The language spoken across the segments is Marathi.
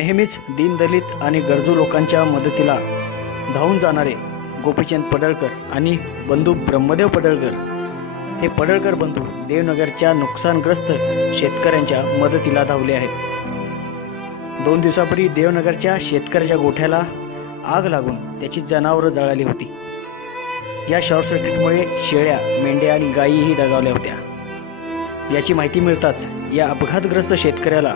नेहमीच दीनदलित आणि गरजू लोकांच्या मदतीला धावून जाणारे गोपीचंद पडळकर आणि बंधू ब्रह्मदेव पडळकर हे पडळकर बंधू देवनगरच्या नुकसानग्रस्त शेतकऱ्यांच्या मदतीला धावले आहेत। 2 दिवसापूर्वी देवनगरच्या शेतकऱ्याच्या गोठ्याला आग लागून त्याची जनावरं जळाली होती। या शॉर्ट सर्किटमुळे शेळ्या, मेंढ्या आणि गायीही दगावल्या होत्या। याची माहिती मिळताच या अपघातग्रस्त शेतकऱ्याला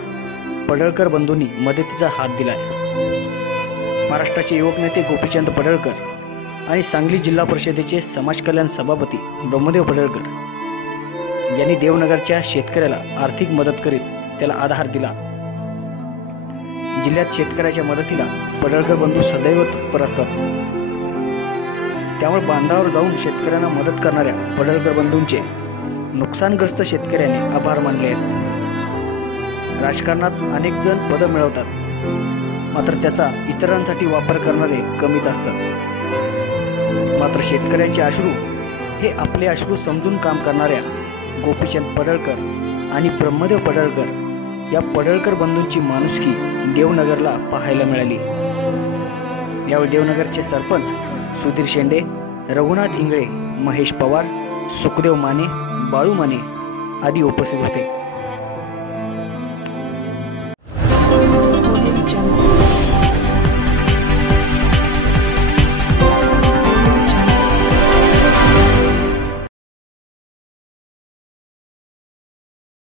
पडळकर बंधूंनी मदतीचा हात दिला आहे। महाराष्ट्राचे युवक नेते गोपीचंद पडळकर आणि सांगली जिल्हा परिषदेचे समाज कल्याण सभापती ब्रह्मदेव पडळकर यांनी देवनगरच्या शेतकऱ्याला आर्थिक मदत करीत त्याला आधार दिला। जिल्ह्यात शेतकऱ्याच्या मदतीला पडळकर बंधू सदैव तत्पर असतात। त्यामुळे बांधावर जाऊन शेतकऱ्यांना मदत करणाऱ्या पडळकर बंधूंचे नुकसानग्रस्त शेतकऱ्यांनी आभार मानले आहेत। राजकारणात अनेक जण पदं मिळवतात, मात्र त्याचा इतरांसाठी वापर करणारे कमीच असतात। मात्र शेतकऱ्यांचे अश्रू हे आपले अश्रू समजून काम करणाऱ्या गोपीचंद पडळकर आणि ब्रह्मदेव पडळकर या पडळकर बंधूंची माणुसकी देवनगरला पाहायला मिळाली। यावेळी देवनगरचे सरपंच सुधीर शेंडे, रघुनाथ इंगळे, महेश पवार, सुखदेव माने, बाळू माने आदी उपस्थित होते।